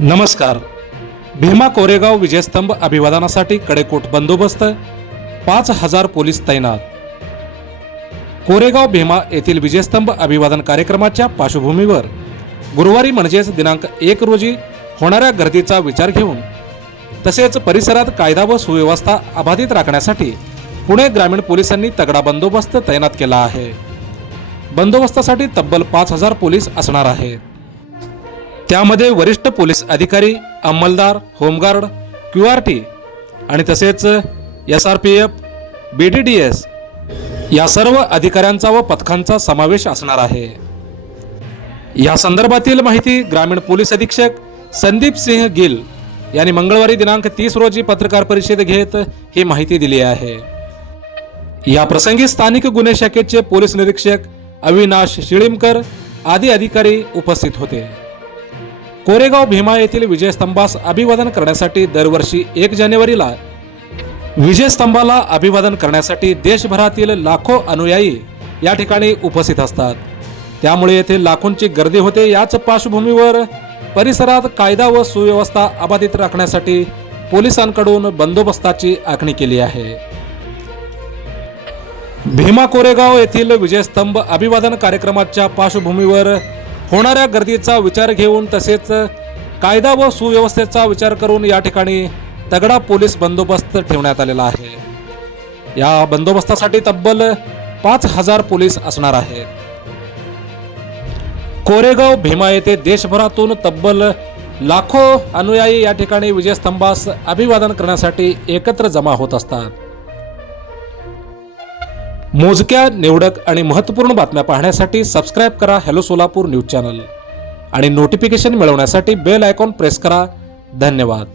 नमस्कार। भीमा कोरेगाव विजयस्तंभ अभिवादनासाठी कडेकोट बंदोबस्त, 5000 पोलीस तैनात। कोरेगाव भीमा येथील विजयस्तंभ अभिवादन कार्यक्रमाच्या पार्श्वभूमीवर गुरुवारी म्हणजेच दिनांक 1 रोजी होणाऱ्या गर्दीचा विचार घेऊन तसेच परिसरात कायदा व सुव्यवस्था अबाधित राखण्यासाठी पुणे ग्रामीण पोलिसांनी तगडा बंदोबस्त तैनात केला आहे। बंदोबस्तासाठी तब्बल 5000 पोलीस असणार आहेत। त्यामध्ये वरिष्ठ पोलीस अधिकारी, अंमलदार, होमगार्ड, QRT आणि तसेच SRPF, BDDS या सर्व अधिकाऱ्यांचा व पथकांचा समावेश असणार आहे। या संदर्भातील माहिती ग्रामीण पोलीस अधीक्षक संदीप सिंह गिल यांनी मंगळवारी दिनांक 30 रोजी पत्रकार परिषद घेत ही माहिती दिली आहे। या प्रसंगी स्थानिक गुन्हे शाखेचे पोलीस निरीक्षक अविनाश शिळीमकर आदी अधिकारी उपस्थित होते। कोरेगाव भीमा येथील विजयस्तंभास अभिवादन करण्यासाठी दरवर्षी 1 जानेवारीला विजयस्तंभाला अभिवादन करण्यासाठी देशभरातील लाखो अनुयायी या ठिकाणी उपस्थित असतात। त्यामुळे येथे लाखोंची गर्दी होते। याच पार्श्वभूमीवर परिसरात कायदा व सुव्यवस्था अबाधित राखण्यासाठी पोलिसांकडून बंदोबस्ताची आखणी केली आहे। भीमा कोरेगाव येथील विजयस्तंभ अभिवादन कार्यक्रमाच्या पार्श्वभूमीवर होणाऱ्या गर्दीचा विचार घेऊन तसेच कायदा व सुव्यवस्थेचा विचार करून या ठिकाणी तगडा पोलीस बंदोबस्त ठेवण्यात आलेला आहे। या बंदोबस्तासाठी तब्बल 5000 पोलीस असणार आहेत। कोरेगाव भीमा येथे देशभरातून तब्बल लाखो अनुयायी या ठिकाणी विजयस्तंभास अभिवादन करण्यासाठी एकत्र जमा होत असतात। मोजक्या, निवडक आणि महत्त्वपूर्ण बातम्या पाहण्यासाठी सबस्क्राइब करा हॅलो सोलापूर न्यूज चॅनल आणि नोटिफिकेशन मिळवण्यासाठी बेल आयकॉन प्रेस करा। धन्यवाद।